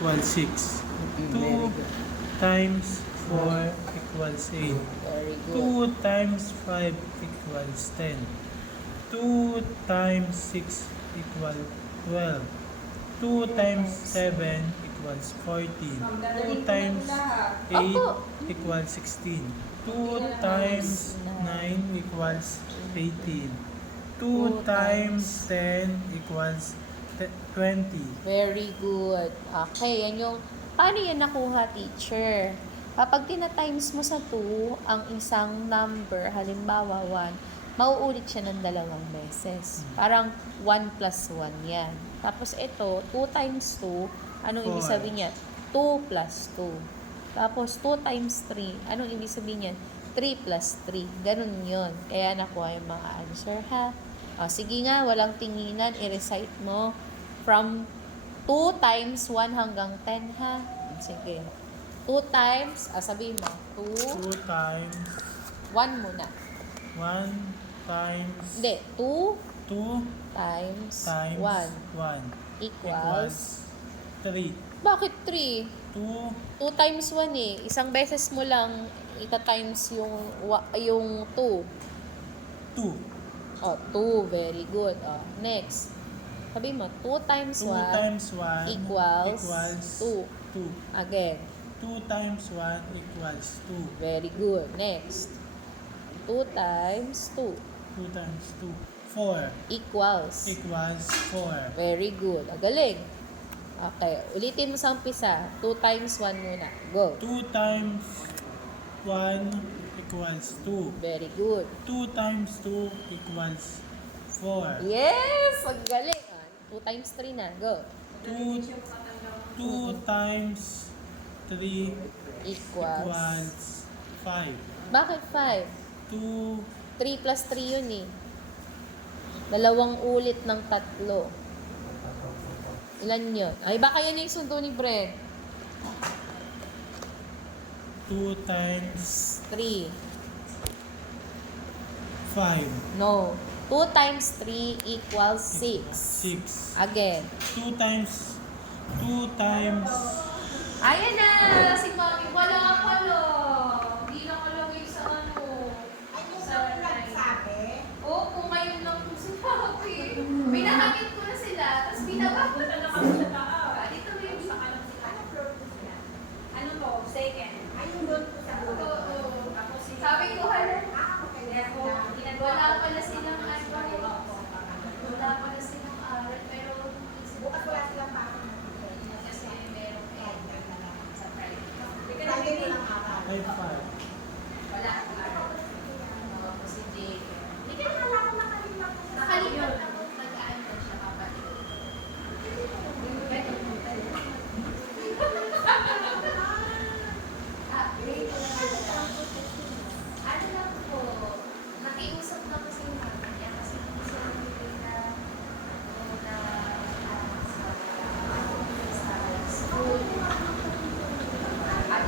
equals 6. Very 2 good. times 4 equals 8. Very good. 2 times 5 equals 10. 2 times 6 equals 12. 2 times 7 equals 14. 2 times 8 Opo. equals 16. 2 times 9 equals 18. 2 times 10 equals 20. Very good. Okay, yan yung, paano yan nakuha, teacher? Kapag tina-times mo sa 2, ang isang number, halimbawa 1, mauulit siya ng dalawang beses. Parang 1 plus 1 yan. Tapos ito, 2 times 2, anong ibig 4. sabihin niya? 2 plus 2. Tapos 2 times 3, anong ibig sabihin niya? 3 plus 3. Ganun yun. Kaya nakuha yung mga answer, ha? Sige nga, walang tinginan, i-recite mo from 2 times 1 hanggang 10, ha? Sige. 2 times, sabihin mo, 2, 2 times 1 muna. 1 times Hindi, 2 2 times times 1 1 equals, 3. bakit 3? 2 2 times 1 eh. Isang beses mo lang ita-times yung 2. 2. 2. Very good. Next. Sabi mo, 2 times 2 1 times 1 equals 2. 2. Again. 2 times 1 equals 2. Very good. Next. 2 times 2 2 times 2. 4 equals. 4. Very good. Galing. Okay. Ulitin mo sa umpisa. 2 times 1 muna. Go. 2 times 1 equals 2. Very good. 2 times 2 equals 4. Yes! Ang galing. 2 times 3 na. Go. 2 times 3 Equals. equals 5. Bakit 5? 2 3 plus 3 yun eh. Dalawang ulit ng 3. Ilan yun? Ay, baka yan yung sundo ni Brent. 2 times 3. 5 No. 2 times 3 equals 6. 6. Again. 2 times Ayan na! Si Mami. Wala pala. Hindi nakalagay sa ano. Sa line. Opo, ngayon lang po sinabi. Pinakakit ko na sila, tapos binaba ko na naman sa taas. Dito mo yung sa kanan sila. Ano floor po sila? Ano po? Second. Ayun doon po sa Oo. baba. Ako si... Sabi ko, hala. Okay. Wala pala silang ano. Wala pala silang aral, pero Bukas wala silang pasok. Kasi merong sa private. Friday ko lang araw. ay 5. Wala akong araw. Ako si Jake. Hindi ka nakala ko nakalimutan ko. Nakalimutan ako. Nag-ano siya kapatid. wait. Ano lang po, nakiusap lang kasi yung mama niya kasi hindi siya nabibig na sa school. At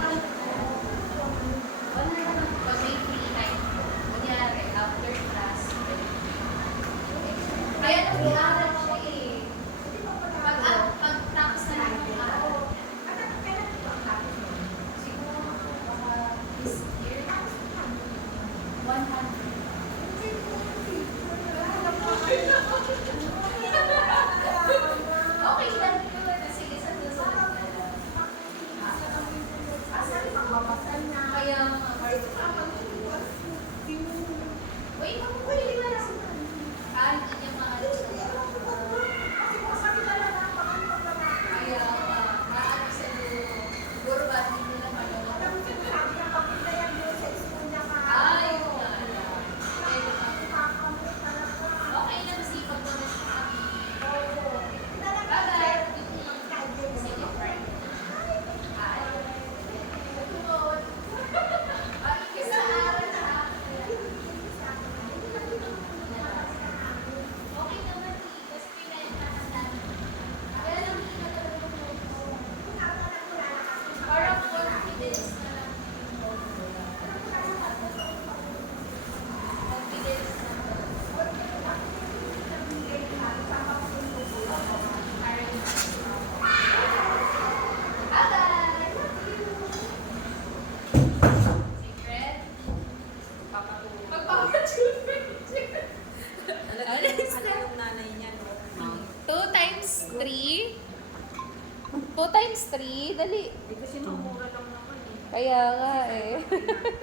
2 times 3, dali. Hindi kasi mamura lang naman eh. Kaya nga eh.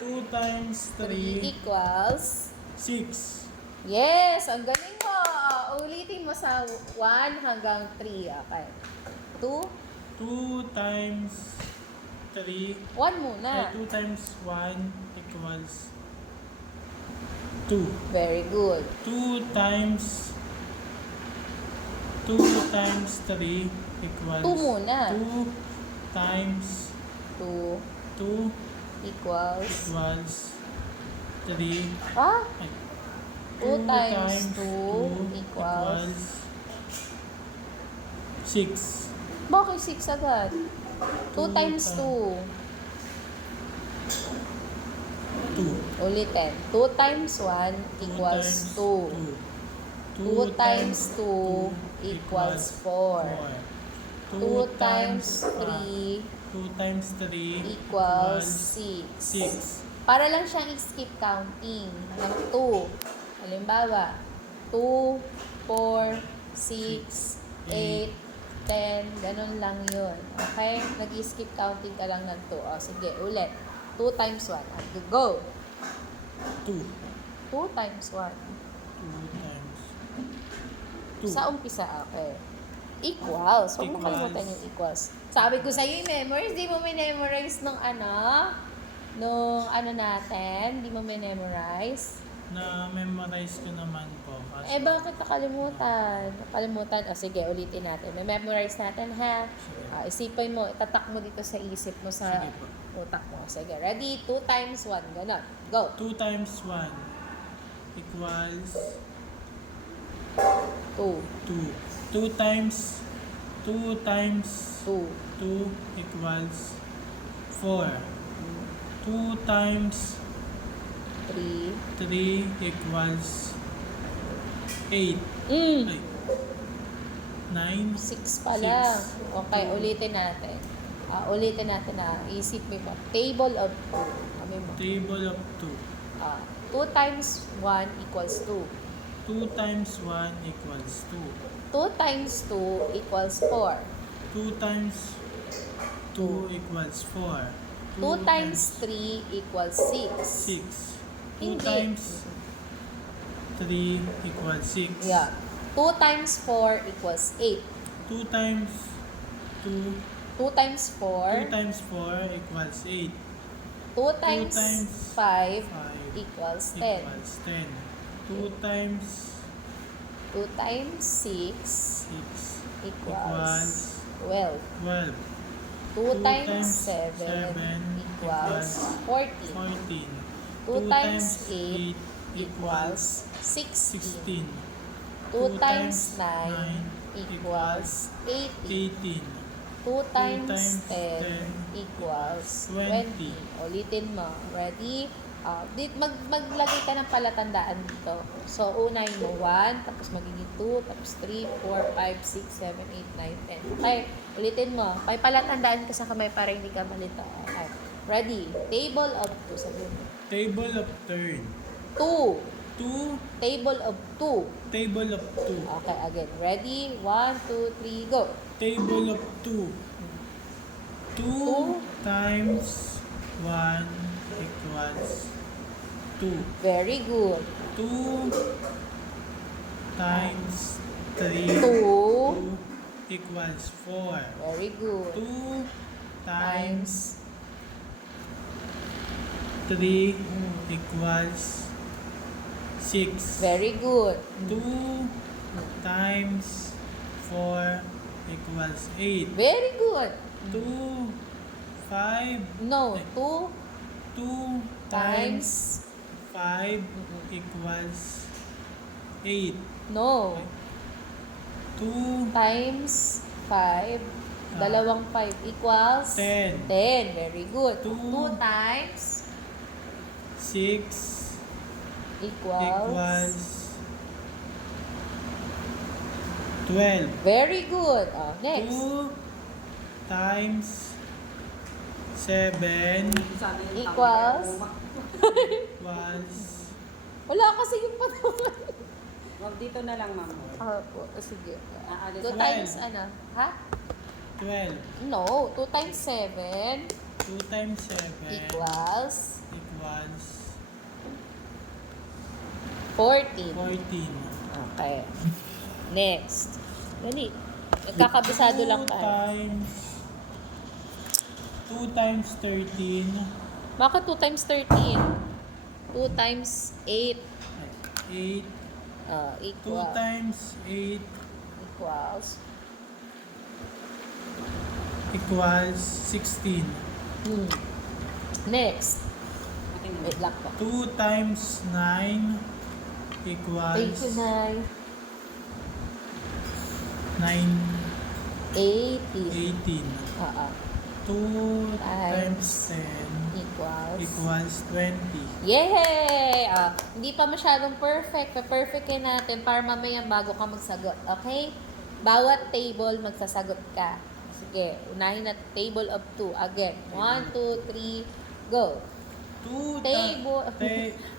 2 times 3 3, equals 6. yes, ang galing mo. Ulitin mo sa 1 hanggang 3. Okay. 2, 2 times 3, 1 muna. 2 times 1 equals 2. Very good. 2 times 3 equals 2 muna. 2 times 2 2 equals, equals 3. ah, Ay, 2 times 2 equals, 6. bakit 6 agad? 2 times 2. 2. Ulitin. 2 times 1 equals 2. 2 times 2 equals 4. 2 times 3 2 times 3 equals 6. 6. Para lang siyang skip counting ng 2. Halimbawa, 2, 4, 6, 8, 10, ganun lang yun. Okay? Nag-skip counting ka lang ng 2. O, sige, ulit. 2 times 1. Go! 2. 2 times 1. 2 times 2. Sa umpisa, okay. Equals. Huwag mo Equals. kalimutan yung equals. Sabi ko sa'yo yung memorize, di mo memorize nung natin, di mo memorize. Na-memorize ko naman po. Eh, bakit nakalimutan? Nakalimutan. O, sige, ulitin natin. Memorize natin, ha? Isipin mo, tatak mo dito sa isip mo, sa Sige po. utak mo. Sige, ready? 2 times 1. Ganon. Go. 2 times 1 equals 2. 2. 2 times 2 equals 4. 2 times 3. 3 equals 8. Mm. Ay. 9. 6 pa lang. Okay, ulitin natin. Ulitin natin na isip mo. Table of 2. Kami mo. Table of 2. 2 times 1 equals 2. 2 times 1 equals 2. 2 times 2 equals 4. 2 times 2 equals 4. 2 times 3 equals 6. 6. 2 Hindi. times 3 equals 6. Yeah. 2 times 4 equals 8. 2 times 2 2 times 4. 2 times 4 equals 8. 2 times times 5 5 equals 10. equals 10. 2 times 2 times 6 6 equals 12. 12. 2 times 7 equals 14. 14. 2 times 8 equals 16. 2 times 9 equals 18. 2 times 10 equals 20. Ulitin mo. Ready? Maglagay ka ng palatandaan dito. So, unahin mo 1, tapos magiging 2, tapos 3, 4, 5, 6, 7, 8, 9, 10. Okay, ulitin mo. May palatandaan ka sa kamay para hindi ka malito. Okay. Ready? Table of 2. Sabihin mo. Table of third. 2. 2. Table of 2. Table of 2. Okay, again. Ready? 1, 2, 3, go. Table of 2. 2 times 1 equals 2. Very good. 2 times 3 2. equals 4. Very good. 2 times Times. 3 equals 6. Very good. 2 times 4 equals 8. Very good. 2, 5, No, 2 2 times times. 5 equals 8. No. 2 Times 5. Dalawang 5 equals 10. 10. Very good. Two. 2 times 6 equals. equals 12. Very good. Next. 2 times 7 Sana yung Equals? equals Wala kasi yung patungan. Wag dito na lang, ma'am. Po. Sige. Aalis 2 na. times ano? Ha? 12. No, 2 times 7 2 times 7 equals equals 14. 14. Okay. Next. Dali. Nagkakabisado lang 2 tayo. times 2 times 13 Bakit 2 times 13? 2 times 8 8. 2 equals times 8 equals 16. Next. Wait lang po. 2 times 9 equals Thank you, Nay. 9, 80. 18. 2 times 10 equals 20. Yay! Hindi pa masyadong perfect. Pa-perfectin natin para mamaya bago ka magsagot. Okay? Bawat table, magsasagot ka. Sige, unahin na table of 2. Again. 1, 2, 3, go. 2 Table.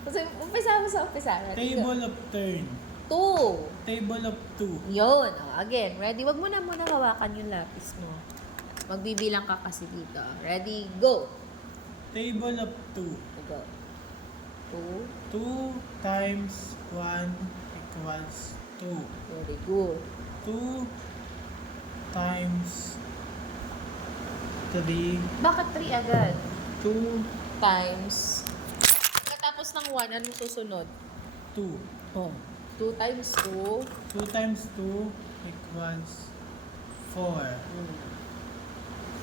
Kasi umpisa mo sa umpisa. table of turn. 2. Table of 2. Yun. Again, ready? Wag mo na muna hawakan yung lapis mo. Magbibilang ka kasi dito. Ready? Go. Table of 2. Go. 2. 2 times 1 equals 2. Very good. 2 times 3. Bakit 3 agad? 2, Times. Katapos ng 1, anong susunod? 2. Oh. 2 times 2. 2 times 2 equals 4.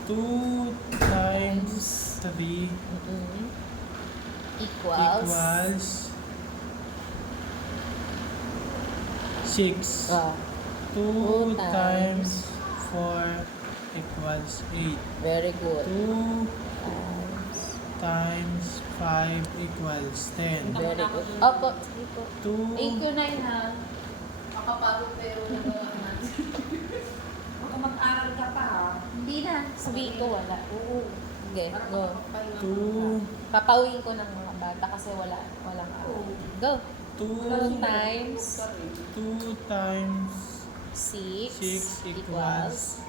2 times 3 equals 6. 2 times 4 equals 8. Very good. 2 times 5 equals 10. Very good. Opo. Sige po. 2 Thank you, Nay, ha? Makapagod pero nagawa naman. Baka mag-aral ka pa ha. Hindi na. Sabihin ko, wala. Oo. Okay, go. 2 Papawin ko ng mga bata kasi walang araw. Go. 2 times 2 times 6 6 equals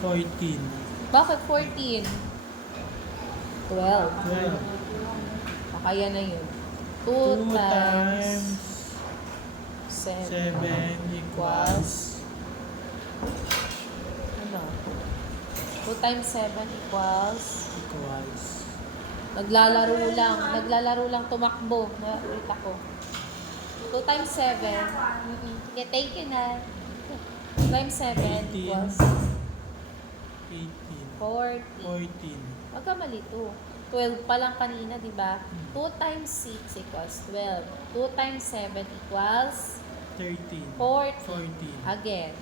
14. Bakit 14? 12. 12. Kaya na yun. 2 2 times times 7 7 equals ano? 2 times 7 equals Naglalaro lang tumakbo. Ulit ako. 2 times 7. Okay, thank you na. 2 times 7 equals 18. 40. 14. Huwag ka mali 2. 12 pa lang kanina, di ba? 2 times 6 equals 12. 2 times 7 equals 13. 14. Again.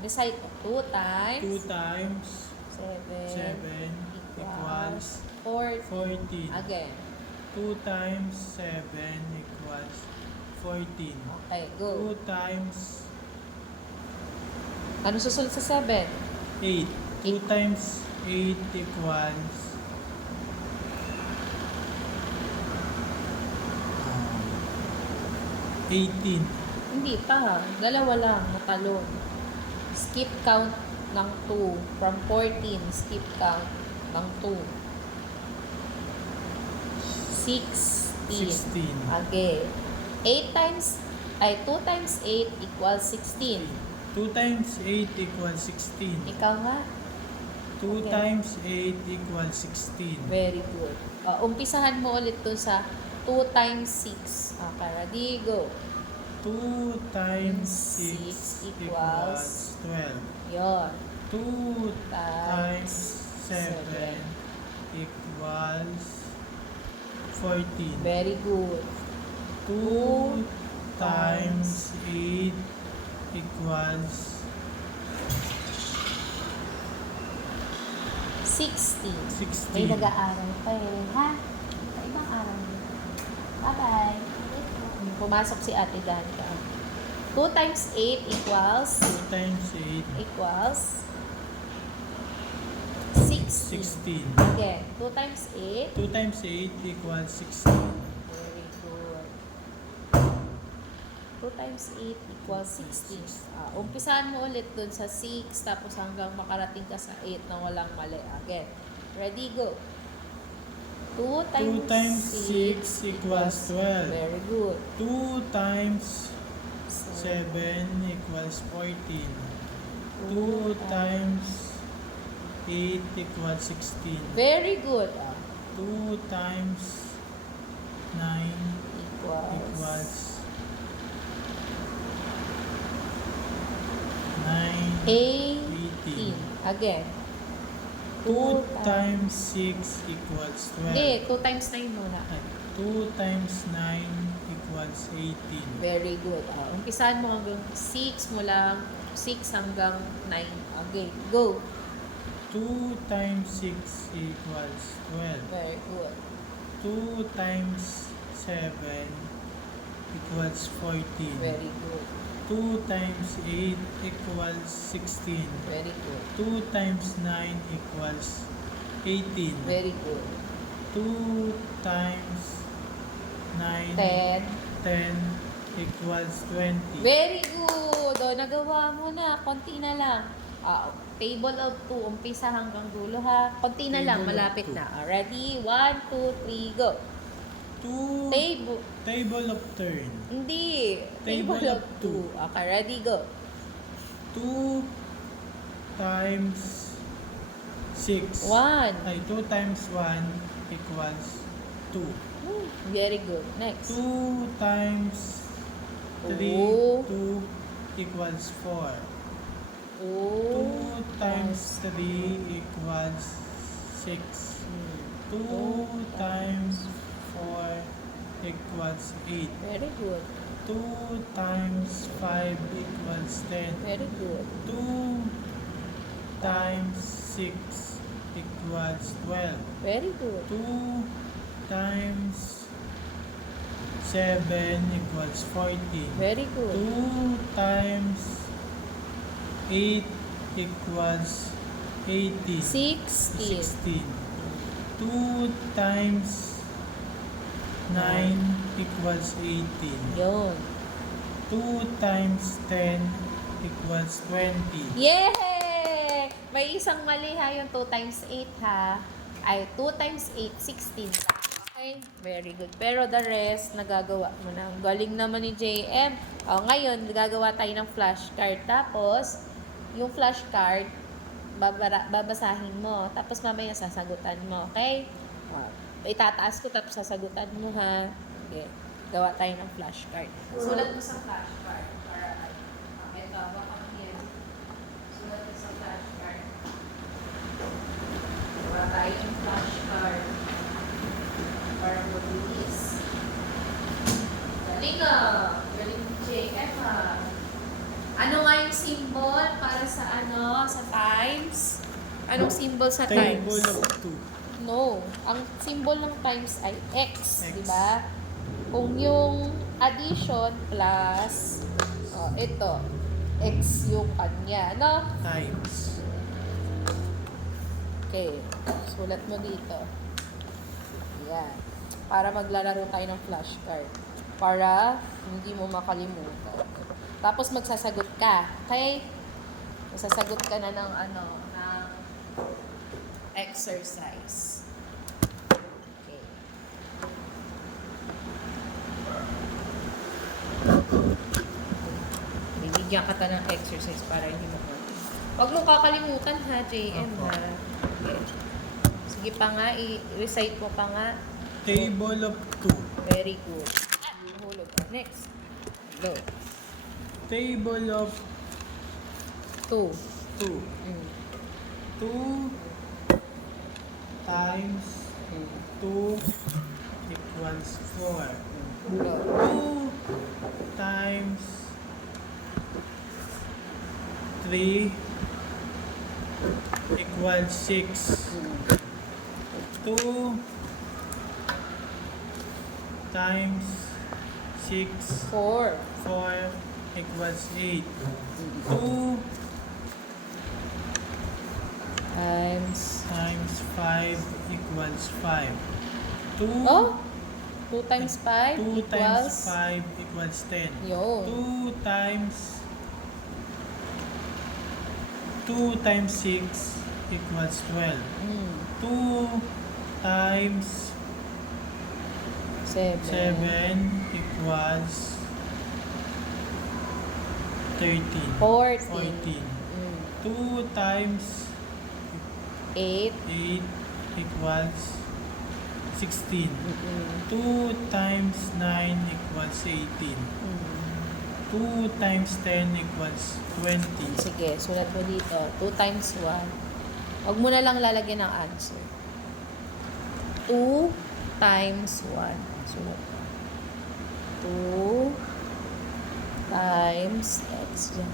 Recite mo. 2 times 2 times 7 7 equals 14. 14. Again. 2 times 7 equals 14. Okay, go. 2 times Ano susunod sa 7? 8. 2 times 8 equals 18. Hindi pa. Dalawa lang. Natalon. Skip count ng 2. From 14, skip count ng 2. 16. 16. Okay. 2 times 8 equals 16. 2 times 8 equals 16. Ikaw nga. 2 Okay. times 8 equals 16. Very good. Umpisahan mo ulit to sa 2 times 6. Okay, ready? Go. 2 times 6 6 equals equals 12. Yon. 2 Times times 7 equals 14. Very good. 2 times 8 equals 60. 16. May nag-aaral pa eh, ha? Sa ibang aral mo. Bye-bye. Pumasok si Ate Danica. 2 times 8 equals 2 times 8 equals 60. 16. Again, 2 times 8. 2 times 8 equals 16. Very good. 2 times 8 equals 16. Umpisahan mo ulit dun sa 6, tapos hanggang makarating ka sa 8 na walang mali. Again. Ready, go. 2 2 times 6 equals 12. Very good. 2 times 7 equals 14. 2 times 8 equals 16. Very good. 2 times 9 equals 9. 18. Again. 2 times 6 equals 12. Hindi, 2 times 9 muna. 2 times 9 equals 18. Very good. Umpisahan mo hanggang 6 mula 6 hanggang 9. Okay, go. 2 times 6 equals 12. Very good. 2 times 7 equals 14. Very good. 2 times 8 equals 16. Very good. 2 times 9 equals 18. Very good. 2 times 9 10. 10 equals 20. Very good. O, nagawa mo na. Konti na lang. Table of 2. Umpisa hanggang dulo ha. Konti na lang. Table of Malapit 2. na. Ready? 1, 2, 3, go. 2 table of turn. Hindi. Table Table of of 2. Okay, ready? Go. 2 times 6. 1. Ay, 2 times 1 equals 2. Very good. Next. 2 times 3, Oh. 2 equals 4. 2 Oh. times 3 equals 6. 2 times 4 equals 8. Very good. 2 times 5 equals 10. Very good. 2 times 6 equals 12. Very good. 2 times 7 equals 14. Very good. 2 times 8 equals 18. 16. 16. 2 times 9 equals 18. Yun. 2 times 10 equals 20. Yay! May isang mali ha, yung 2 times 8 ha. Ay, 2 times 8, 16. Okay? Very good. Pero the rest, nagagawa mo na. Ang galing naman ni JM. Ngayon, gagawa tayo ng flashcard. Tapos, yung flashcard, babasahin mo. Tapos mamaya sasagutan mo. Okay? Itataas ko tapos sasagutan mo ha. Okay. Gawa tayo ng flashcard. Sulat mo sa flashcard. Para, ito, baka yan. Sulat mo sa flashcard. Gawa tayo ng flashcard. Para mabilis. Galing Galing ni JM ha. Ano nga yung symbol para sa sa times? Anong symbol sa Table times? of 2. No. Ang symbol ng times ay X, X. di ba? Kung yung addition plus ito, X yung kanya, no? Times. Okay. Sulat mo dito. Yan. Para maglalaro tayo ng flashcard. Para hindi mo makalimutan. Tapos magsasagot ka. Okay? Magsasagot ka na ng ng exercise. Okay. Bibigyan ka ta ng exercise para hindi mo Huwag mo kakalimutan ha, JM Opo. ha. Okay. Sige pa nga, i-recite mo pa nga. Table of 2. Very good. Hulog ka. Next. Go. Table of 2. 2. 2 times 2 equals 4. Go. 2 times 3 equals 6. 2 times 6 4. 4 equals 8. 2 Times. times 5 equals 5. 2 Oh? 2 times 5 2 equals... times 5 equals 10. Yun. 2 times 6 equals 12. Mm. 2 times 7. 7 equals 13. 14. 14. Mm. 2 times 8. 8 equals 16. Mm-mm. 2 times 9 equals 18. Mm. 2 times 10 equals 20. Sige, sulat mo dito. 2 times 1. Huwag mo na lang lalagyan ng answer. 2 times 1. Sulat mo. 2 times x dyan.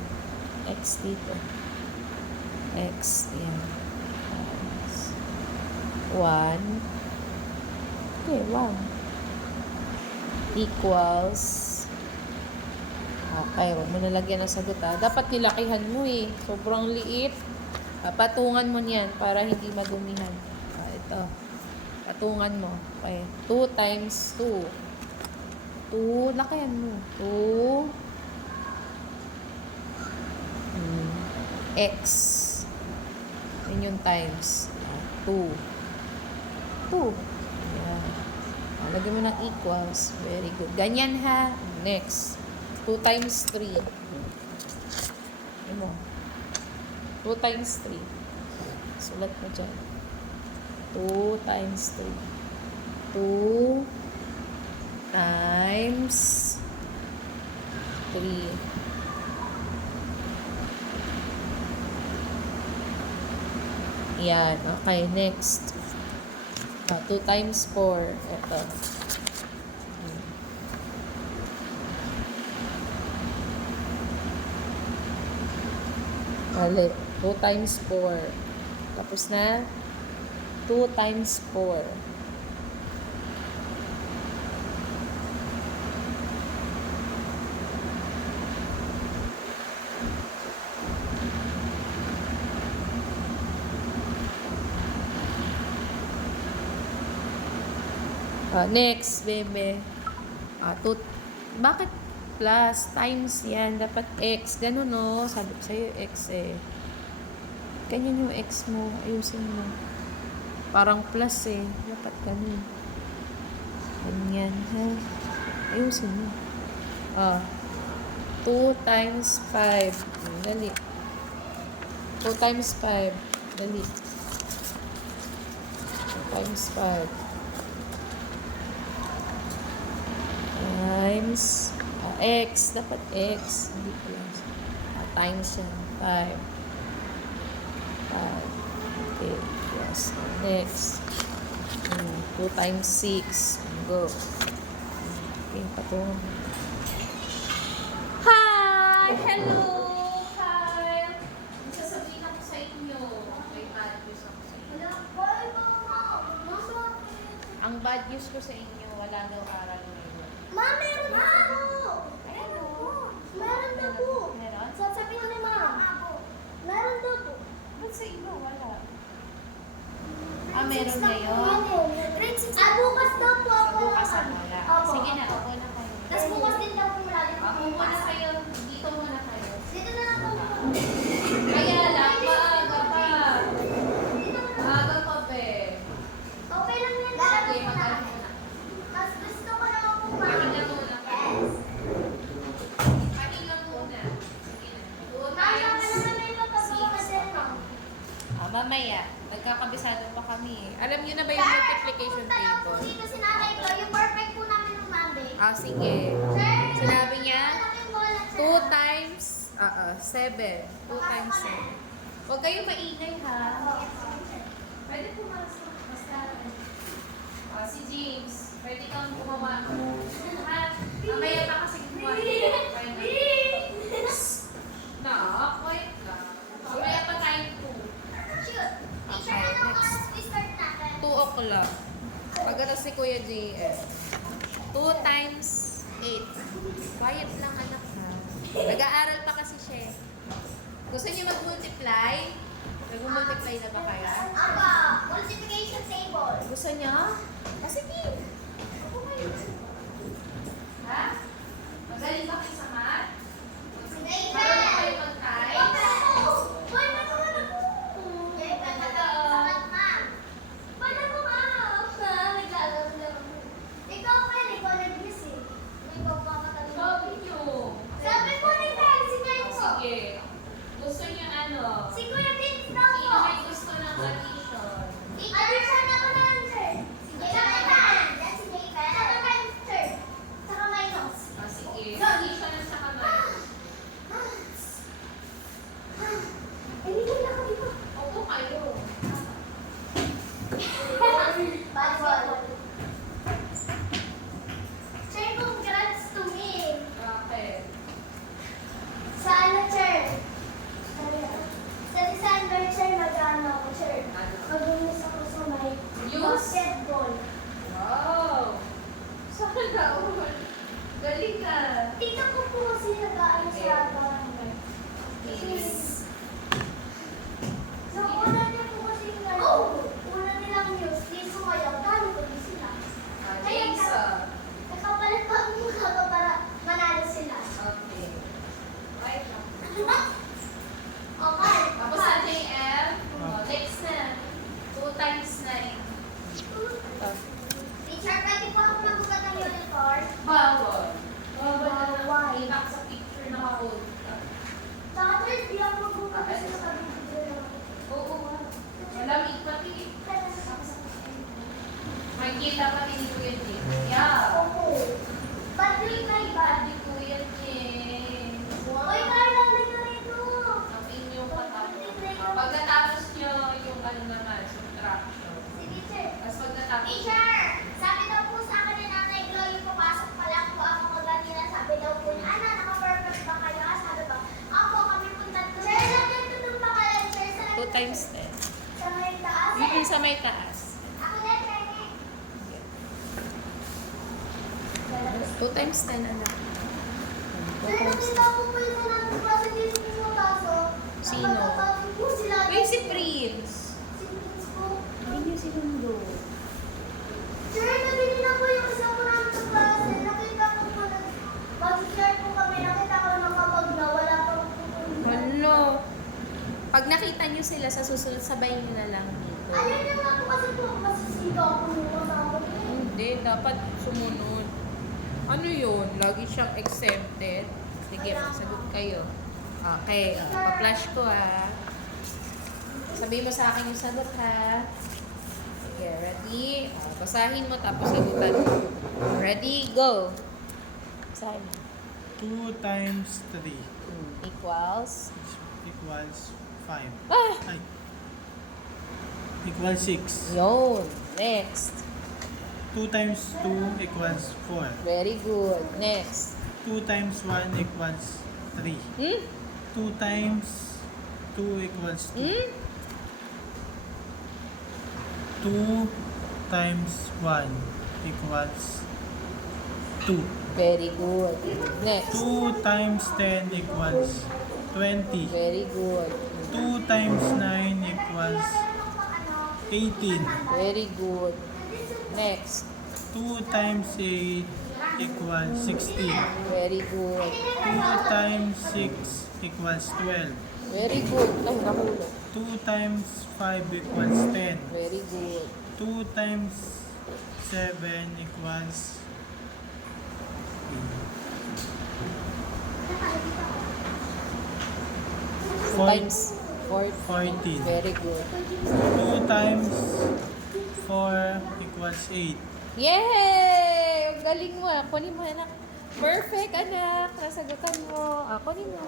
X dito. X yan. Times 1. Okay, 1. Equals. Okay, huwag mo nalagyan ng sagot ha. Dapat nilakihan mo eh. Sobrang liit. Patungan mo niyan para hindi madumihan. Ito. Patungan mo. Okay. 2 times 2. 2, lakihan mo. 2. X. Yun yung times. 2. 2. Ayan. Lagyan mo ng equals. Very good. Ganyan ha. Next. 2 times 3. Ano mo? 2 times 3. Sulat mo dyan. 2 times 3. 2 times 3. Yan. Okay, next. 2 times 4. Ito. Mali. 2 times 4. Tapos na. 2 times 4. Next, bebe. Bakit plus? Times yan. Dapat x. Ganun, no? Sabi ko sa'yo, x eh. Ganyan yung x mo. Ayusin mo. Parang plus eh. Dapat ganun. Ganyan, ha? Ayusin mo. 2 times 5. Dali. 2 times 5. Dali. 2 times 5. Times x. Dapat x. Hindi plus. Times yan. 5. 5. Okay. Yes. Next. 2 times 6. Go. Okay. Patungan. Hi! Hello! Kyle! Sasabihin ako sa inyo. May bad news ako sa inyo. Ang bad news ko sa inyo, wala daw aral ngayon. Ma, meron ako! Ayan o. Meron daw po. Meron? Sasabihin ko ni Ma. Meron daw po. Ba't sa inyo? Wala. Meron ngayon? Grade 6. Bukas daw po ako. Bukas ang wala. Opo. Sige na, upo na kayo. Tapos bukas din daw po wala din Upo muna kayo. Dito muna kayo. Dito na lang po. Kaya lang, maaga pa. Dito na lang. Maaga pa, be. Okay lang yan. Sige, mag-ano muna. Mas gusto ko naman po ma. Pahinga muna. Yes. Pahinga muna. Sige na. Doon Mama, tayo. naman may papagawa ka din, ma. Mamaya. Nagkakabisado pa kami. Alam niyo na ba yung multiplication Punta lang po table? dito si nanay ko. Yung perfect po namin ng Monday. Sige. Sir, Sinabi niya, malaking bola, sir. 2 times 7. 2 times 7. Huwag kayo maingay ha. Pwede pumasok. Basta. Si James, pwede kang gumawa. Ha? Mamaya pa kasi gumawa. Na, wait lang. Mamaya pa tayo 2. Shoot. Teacher, Okay, ano next. oras i-start natin? 2 o'clock. Pagkatapos si Kuya JS. 2 times 8. Quiet lang anak ha. Nag-aaral pa kasi siya. Gusto niyo mag-multiply? Nag-multiply na ba kayo? Aba, multiplication table. Gusto niyo? Sige. Ako kayo. dapat hindi ko yan eh. Yeah. Opo. Ba't yung kay Bad? Hindi ko yan eh. Uy, Carla, nandito rito. Ang inyong katapos. Pag natapos nyo yung ano naman, subtraction. Si teacher. Tapos pag natapos, Teacher, sabi daw po sa akin ni Nanay Chloe, papasok pa lang po ako kanina. Sabi daw po niya, Ana, naka-perfect ba kayo? Sabi ba, ako kami po tatlo. Sir, nandiyan ko nung pangalan, sir. Sa 2 times 10. Sa may taas. Yung sa may taas. Ako na, Rene. 2 times 10, anak. Sir, nakita ko po yung nandun kasi dito pumapasok. Sino? Nakatatakot po sila. Uy, si Prince. Si Prince po. Hindi niya sinundo. Sir, nabili na po yung isa po namin sa klase. Nakita ko po na mag-share po kami. Nakita ko naman kapag nawala pa po po. Hello. Pag nakita niyo sila sa susunod, sabayin niyo na lang dito. Ayun na nga po kasi po masisigaw ko yung kasama ko. Hindi, dapat sumunod. Ano yun? Lagi siyang exempted. Sige, magsagot kayo. Okay, pa-flash ko ha. Sabihin mo sa akin yung sagot ha. Sige, ready? Basahin mo tapos sagutan mo. Ready? Go! Basahin mo. 2 times 3 Equals? equals 5. Ah! Ay. Equals 6. Yun. Next. 2 times 2 equals 4. Very good. Next. 2 times 1 equals 3. 2 times 2 equals 2. 2 times 1 equals 2. Very good. Next. 2 times 10 equals 20. Very good. 2 times 9 equals 18. Very good. Next. 2 times 8 equals 16. Very good. 2 times 6 equals 12. Very good. Ay, nahulog. 2 times 5 equals 10. Very good. 2 times 7 equals 2 times 4. 14. Very good. 2 times 4 equals 8. Yay! Ang galing mo. Kunin mo, anak. Perfect, anak. Nasagutan mo. Kunin mo.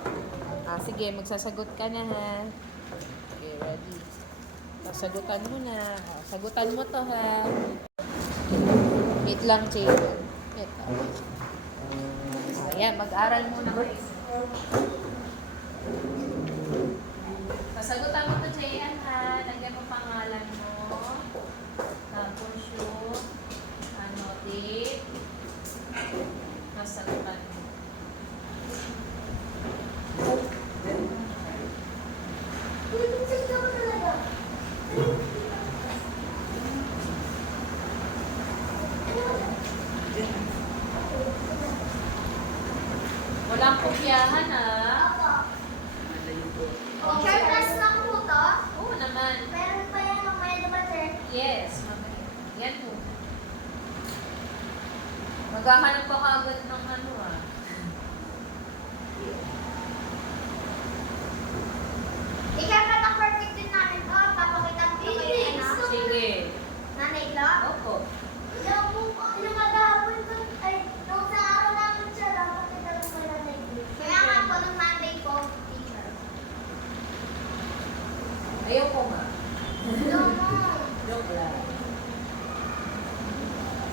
Sige, magsasagot ka na, ha. Okay, ready. Sagutan mo na. Sagutan mo to, ha. Wait lang, Jaden. Wait lang. Ayan, mag-aral muna kayo. Sasagutan mo to, Jaden, ha. Lagyan mo pangalan mo. Tapos yung date. Nasagutan mo. Walang kopyahan, ha? Sir, class lang po to? Oo naman. Meron pa yan mamaya, di ba, sir? Yes, mamaya. Yan po. Maghahanap pa kaagad ng ano, ah. Ikapat ang perfect din namin to. Papakita ko kayo na. Sige. Nanay Lo? Opo. Yung maghahapon ko, ay, nung sa araw namin siya, dapat ito lang sa Nanay Lo. Kaya nga po, nung Monday po, teacher. Ayaw ko nga. No. Joke lang.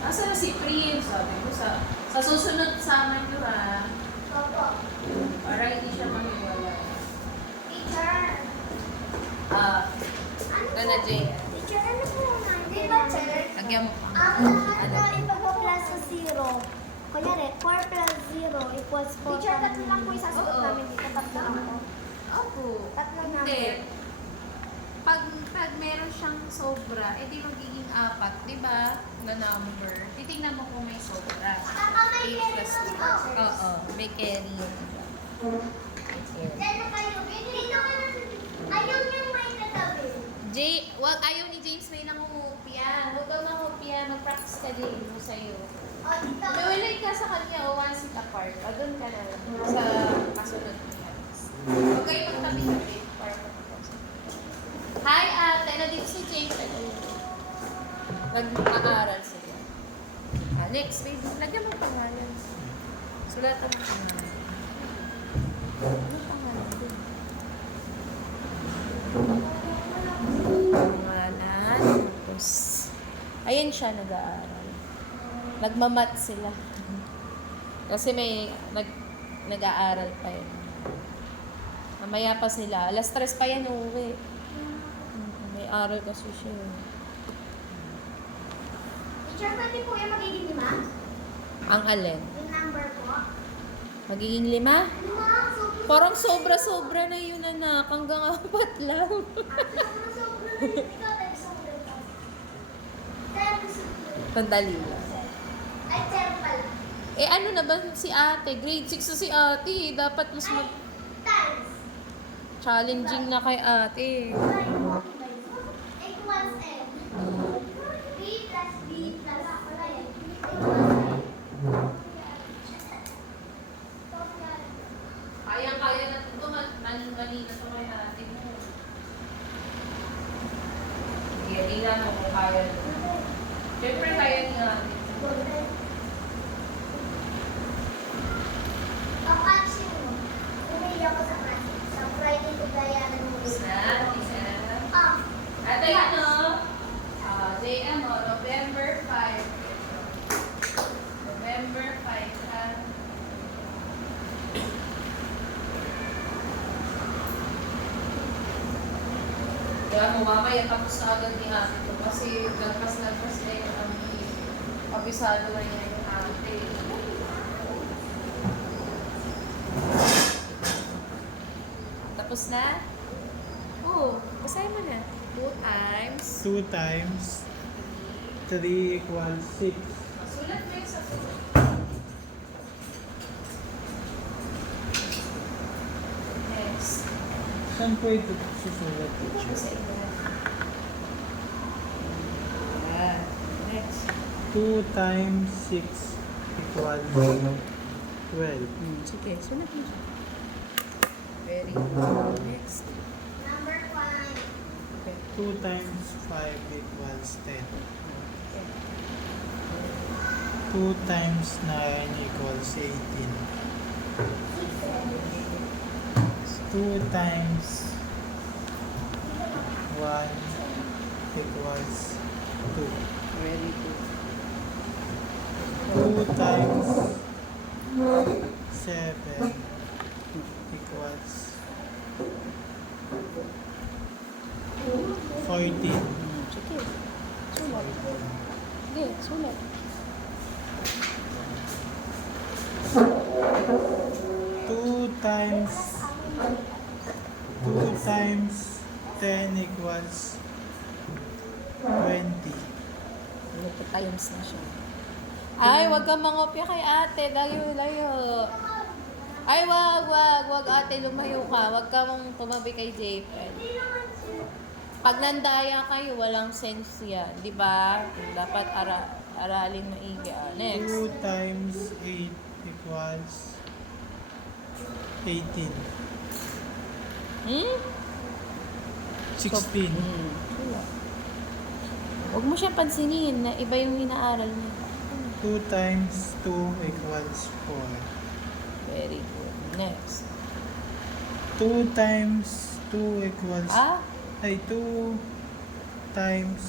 Asa na si Prince? Sabi ko sa susunod sama nyo, ha? Opo. Para hindi siya maniwala. Teacher. Ano Ito na, Jay. Teacher, ano po na? Di ba, sir? Lagyan mo. Ang lahat ito ipag-plus sa 0. Kunyari, 4 plus 0 equals 4. Teacher, tatlo lang po yung sasagot Oo. namin dito. Tatlo lang po. Opo. Tatlo Hindi. namin. Pag meron siyang sobra, edi magiging 4, di ba? Na number. Titingnan mo kung may sobra. May 8 carry plus naman 2. po. Oo, may carry yun. May carry. Dito kayo. Dito ka na. Ayaw niyang may katabi. Ayaw ni James may nangungupya. Huwag kang mangupya. Mag-practice ka din mo sa'yo. O, dito. Nawalay ka sa kanya o 1 seat apart. O, doon ka na. Sa kasunod ni Alice. Huwag kayo magtabi-tabi. Hi, ate. Nandito si James. Nag-aaral sila. Next, baby. Lagyan mo pangalan. Sulatan mo pangalan. Ano pangalan din? Pangalan. Tapos, ayan siya nag-aaral. Nagmamat sila. Kasi may nag-aaral pa yun. Mamaya pa sila. Alas 3 pa yan uuwi. May aral kasi siya. Teacher, pwede po yung magiging 5? Ang alin? Yung number po? Magiging 5? Lima? Parang sobra-sobra na yun, anak. Hanggang 4 lang. Sobra na yun. Ikaw, tayo sa ulit ka. 10. Sandali lang. Ay, 10 pala. Eh, ano na ba si ate? Grade 6 na si ate. Dapat mas Ay, times. challenging na kay ate. 8 equals N. B plus B plus wala yan. Equals N. Kaya na ito. Mali na ito kay ate mo. Sige, tingnan mo kung kaya na. Siyempre, kaya ni ate. Papansin mo, umili ako sa pansin. Sa Friday to Diana nung Isa. Ah, Ate, ano? JM, November 5. November 5, ha? Kaya mo, mamaya tapos na agad ni ate ko. Kasi lagpas na yung kabisado na niya yung ate. Tapos na? Oo, basahin mo na. 2 times. 2 times 3 equals 6. Sulat mo yung sa sulat. Next. Saan po ito susulat, teacher? Sa iba. Ayan. Next. 2 times 6 equals 12. Sige, sulat mo siya. Very good. Next. number 1. Okay. 2 times 5 equals 10. 2 times 9 equals 18. 2 times 1 equals 2. Very good. 2 times 7 equals 14. Sige. Sulat. Sige, sulat. 2 times 10 equals 20. Ano po, times na siya. Ay, wag kang mangopya kay ate. Layo. Ay, wag ate, lumayo ka. Wag ka mong tumabi kay JFL. Pag nandaya kayo, walang sense yan. Di ba? Dapat aralin maigi. Next. 2 times 8 equals 18. Hmm? 16. Huwag mo siya pansinin na iba yung inaaral niya. 2 times 2 equals 4. Very good. Next. 2 times 2 equals... Ay, 2 times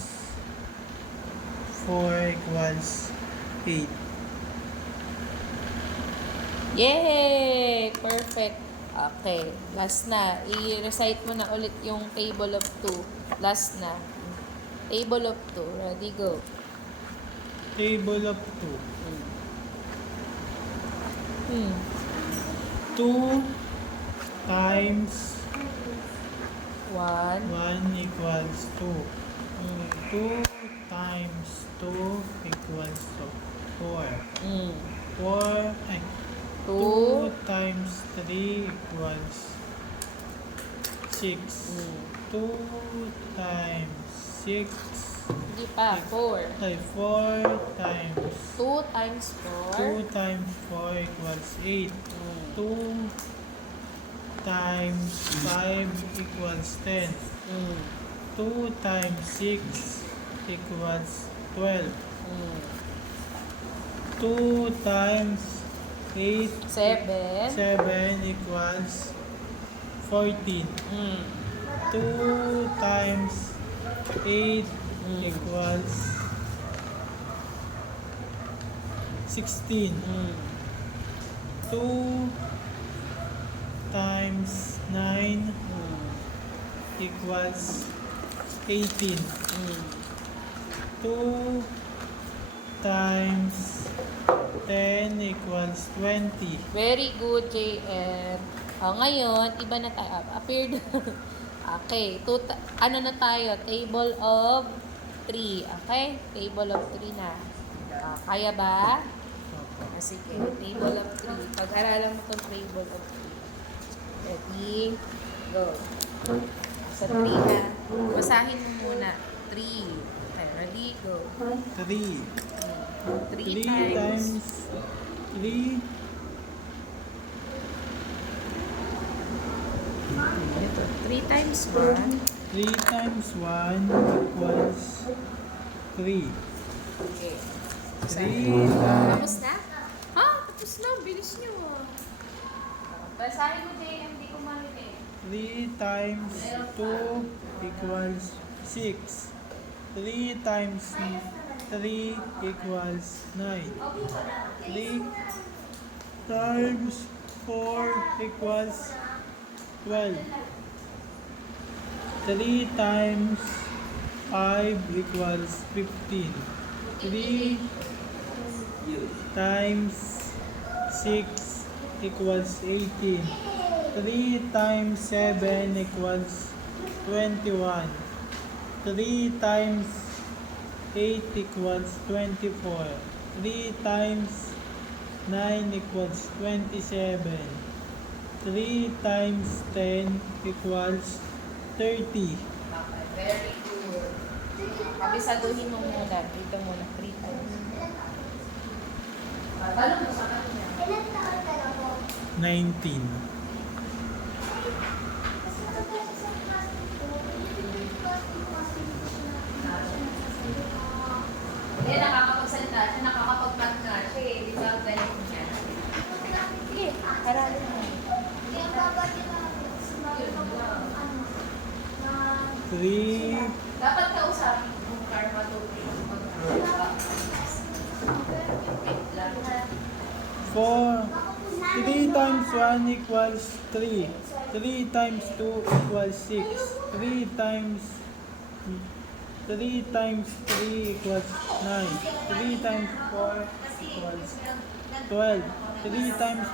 4 equals 8. Yay! Perfect. Okay. Last na. I-recite mo na ulit yung table of 2. Last na. Table of 2. Ready, go. Table of Hmm. 2. 2 times 1. 1 equals 2. 2 times 2 equals 4. 4, ay, 2 times 3 equals 6. 2 times 6, Hindi pa. 4. ay, 4 times 2 times 4. 2 times 4 equals 8. 2 times 5 equals 10. 2 times 6 equals 12. 2 times 8, 7. 7 equals 14. 2 times 8 equals 16. 2 times 9 equals 18. 2 times 10 equals 20. Very good, JN. Ngayon, iba na tayo. Appeared. Okay. Ano na tayo? Table of 3. Okay? Table of 3 na. Kaya ba? Sige. Table of 3. Pag-aralan mo itong table of 3. Ready? Go. Sa 3 na. Basahin mo muna. 3. Okay, ready? Go. 3. 3 3 times. times 3 Ito. 3 times 1. 3 times 1 equals 3. Okay. 3 times Tapos na? Tapos na. Bilis nyo. Basahin mo, JM. Hindi ko marinig. 3 times 2 equals 6. 3 times 3 equals 9. 3 times 4 equals 12. 3 times 5 equals 15. 3 times 6 equals 18. 3 times 7 equals 21. 3 times 8 equals 24. 3 times 9 equals 27. 3 times 10 equals 30. Okay, very good. Kabisaduhin mo muna. Dito muna. 3 times. Tanong mo sa kanya. Ilan taon ka na po? 19. Eh, nakakapagsalita siya, nakakapag-plant nga siya eh. Di ba galing niya? Sige, aralin mo. Yung babati na sinabi ko po, ano, na 3 Dapat kausapin yung karma to. 4 3 times 1 equals 3. 3 times 2 equals 6. 3 times 3 equals 9. 3 times 4 equals 12. 3 times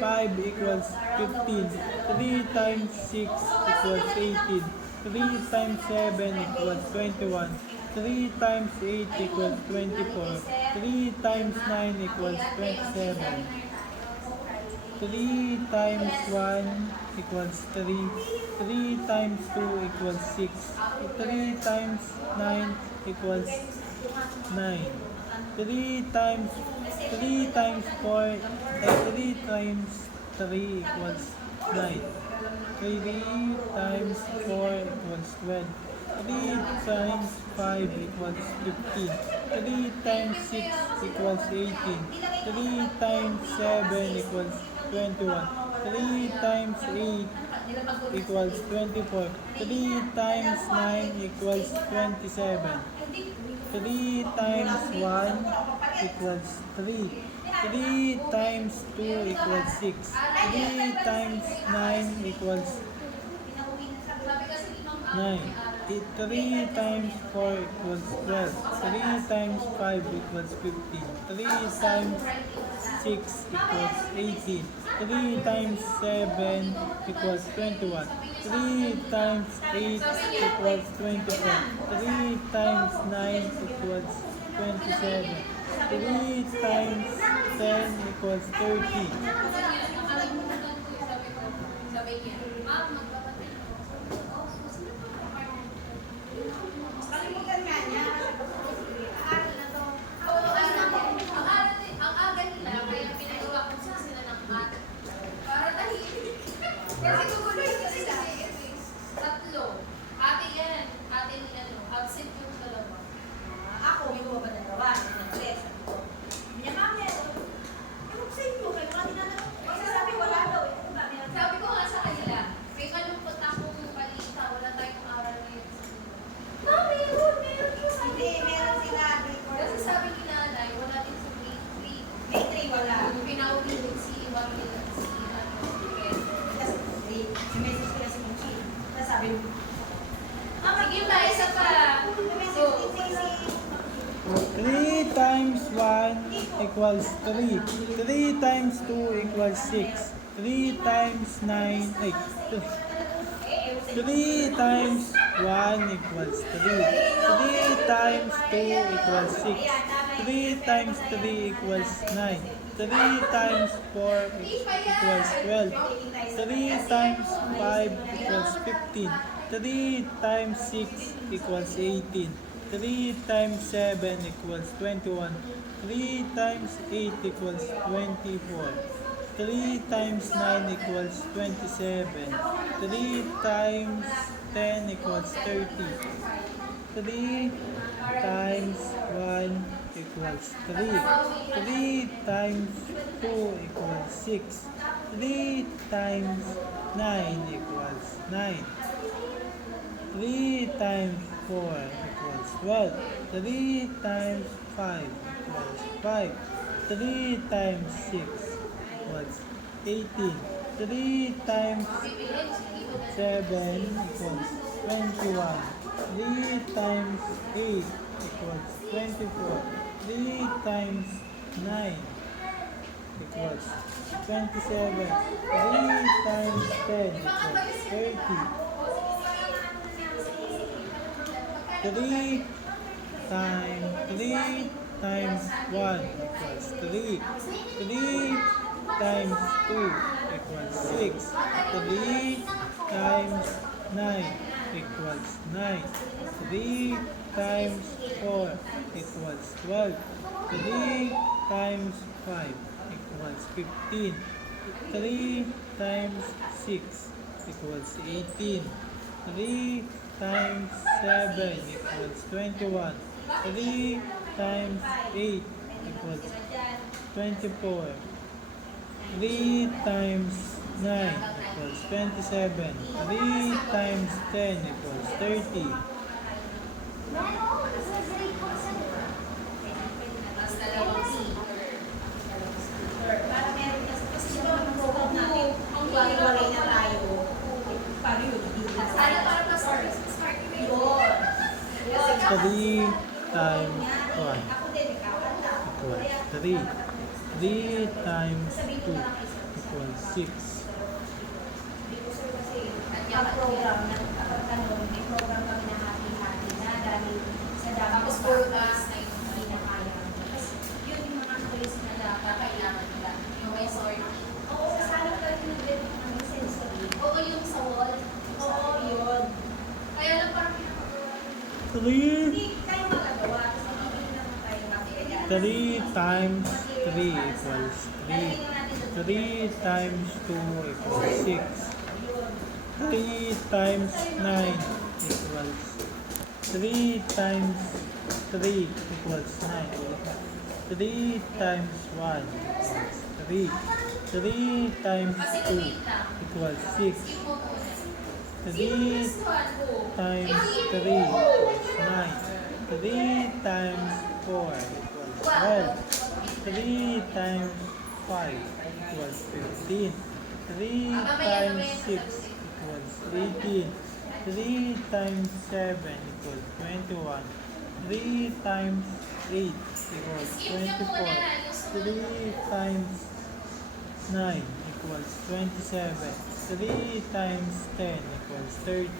5 equals 15. 3 times 6 equals 18. 3 times 7 equals 21. 3 times 8 equals 24. 3 times 9 equals 27. 3 times 1 equals 3. 3 times 2 equals 6. 3 times 9 equals 9. 3 times 4 3 times 3 equals 9. 3 times 4 equals 12. 3 times 5 equals 15. 3 times 6 equals 18. 3 times 7 equals 21. 3 times 8 equals 24. 3 times 9 equals 27. 3 times 1 equals 3. 3 times 2 equals 6. 3 times 9 equals 9. 3 times 4 equals 12. 3 times 5 equals 15. 3 times 6 equals 18. 3 times 7 equals 21. 3 times 8 equals 24. 3 times 9 equals 27. 3 times 10 equals 30. Sabi niya, ma'am, magpapatid ko. Kalimutan nga niya. Aaral na to. Ang aga nila, kaya pinagawa ko sila ng math. Para tahimik. Kasi guguloy kasi sila. Tatlo. Ate yan. Ate ni absent yung dalawa. Ako, yung ba dalawa? Yung nag-dress. Sabi ko, niya, ma'am, equals 3. 3 times 2 equals 6. 3 times 9, 3 times 1 equals 3. 3 times 2 equals 6. 3 times 3 equals 9. 3 times 4 equals 12. 3 times 5 equals 15. 3 times 6 equals 18. 3 times 7 equals 21. 3 times 8 equals 24. 3 times 9 equals 27. 3 times 10 equals 30. 3 times 1 equals 3. 3 times 2 equals 6. 3 times 9 equals 9. 3 times 4 equals 12. 3 times 5 equals 5. 3 times 6 equals 18. 3 times 7 equals 21. 3 times 8 equals 24. 3 times 9 equals 27. 3 times 10 equals 30. 3 times 1 equals 3. 3 times 2 equals 6. 3 times 9 equals 9. 3 times 4 equals 12. 3 times 5 equals 15. 3 times 6 equals 18. 3 times 7 equals 21. 3 times 8 equals 24. 3 times 9 equals 27. 3 times 10 equals 30. Tapos dalawang seater. Para meron kasi yung program natin, wali-wali na tayo. Paano yun? Sana para mas smart Yun. 3 times 1 Ako din, ikaw. equals 3. 3 times 2 equals 6. Ang program na kapag may program kami na hati-hati na dahil sa dami Tapos ng puro factors na hindi na kaya. Kasi yun yung mga quiz na dapat. kailangan nila. Yung may sorting. Oo, sana pa rin nag-get ng sensory. Oo, yung sa wall. Oo, yun. Kaya lang parang pinapagawa. 3 Hindi tayo magagawa. Kasi hindi naman tayo makikita. 3 times 3 equals 3. 3 times 2 equals 6. 3 times 9 equals 3 times 3 equals 9. 3 times 1 equals 3. 3 times Kasi 2 wait lang. equals 6. Skip mo muna. 3 times 3 equals 9. 3 times 4 equals 12. 3 times 5 equals 15. 3 times 6 equals 18. 3 times 7 equals 21. 3 times 8 equals 24. 3 times 9 equals 27. 3 times 10 equals 30.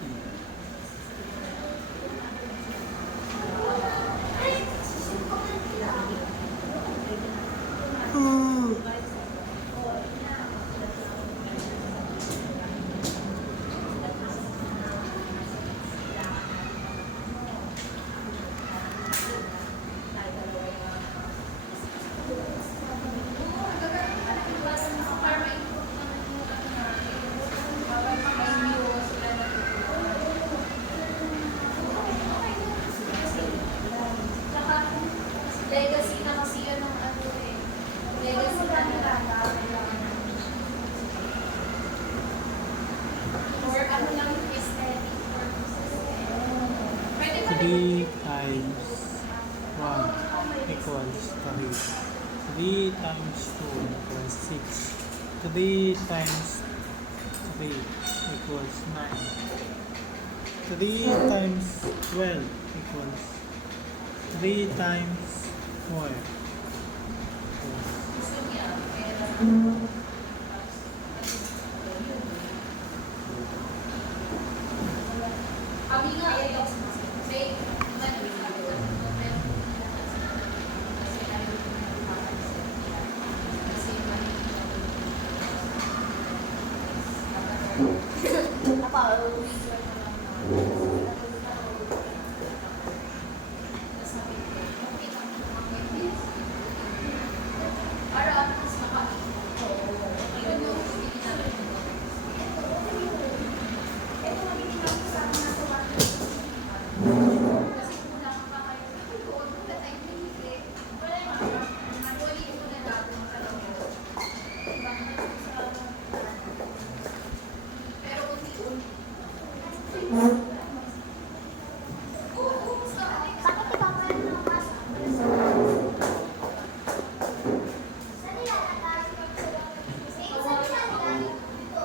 Legacy na kasi yun ng ano eh. Legacy na nila. Or ano lang yung aesthetic purposes eh. Pwede pa rin. 3 times 1 equals 3. 3 times 2 equals 6. 3 times 3 equals 9. 3 times 12 equals 3 times 4 Kami nga eh. May para at least yun yung hindi namin. Kasi kung wala kang kakain, doon na tayo hindi. Actually, kung na gagawin ka lang yun. Pero unti-unti. Oo, sa akin. Bakit ikaw pa yung nakapasok? Saan nilalagay? Saan nilalagay? Dito.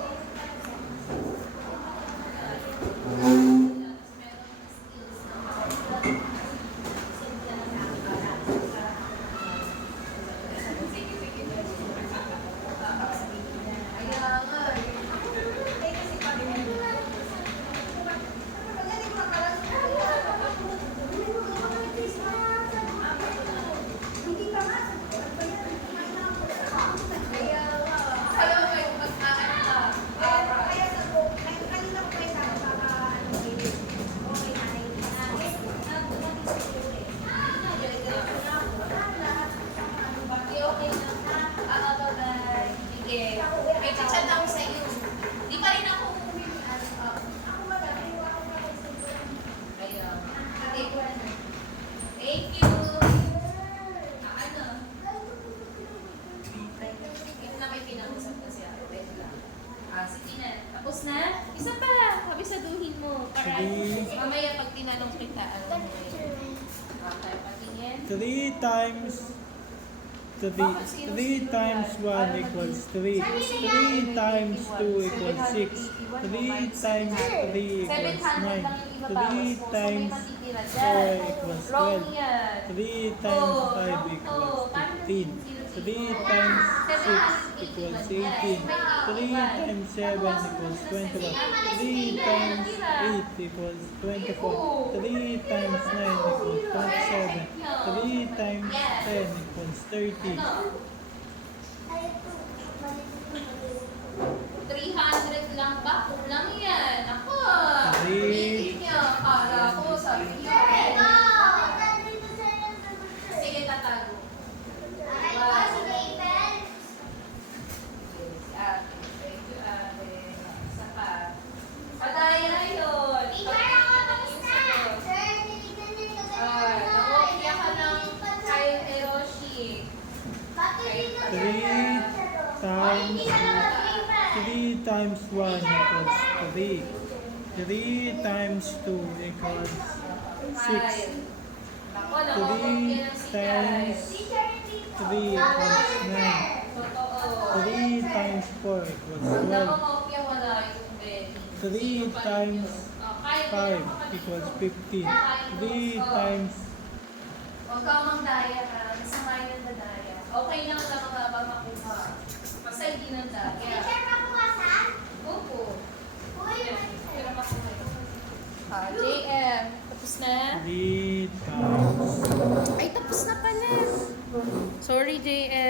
Thank you. Ano? Ito na may pinag-usap na siya. Wait lang. Sige na. Tapos na? Isa pa. Kabisaduhin mo. Para Sige. mamaya pag tinanong kita, ano mo yun? Okay, patingin. 3 times 3 times 1 equals 3. 3 times 2 equals 6. 3 times 3 equals 9. 3 times 4 equals 12. 3 times 5 equals 15. 3 times 6 equals 18. 3 times 7 equals 21. 3 times 8 equals 24. 3 times 9 equals 27. 3 times 10 equals 30. 300 lang ba? Kulang yan. Ako. Three. Hindi niya. Akala ko, sabi niya. Sige, tatago. Thank you, ate. Isa pa. Padaya na yun. Nakopya ka ng kay Hiroshi. 3 times 1 equals 3. 3 times 2 equals 6. Ako, nakopya ng si Kai. 3 equals 9. Totoo. 3 times 4 equals Pag 12. nakopya, wala yung belly. 3 times 5 equals 15. 3 times Huwag kang magdaya ka. Masama yung dadaya. Okay lang sa mga ba makuha. Basta hindi ng daya. Opo. Pero makuha yun. JM. Tapos na? 3 times Ay, tapos na pala. Sorry, JM.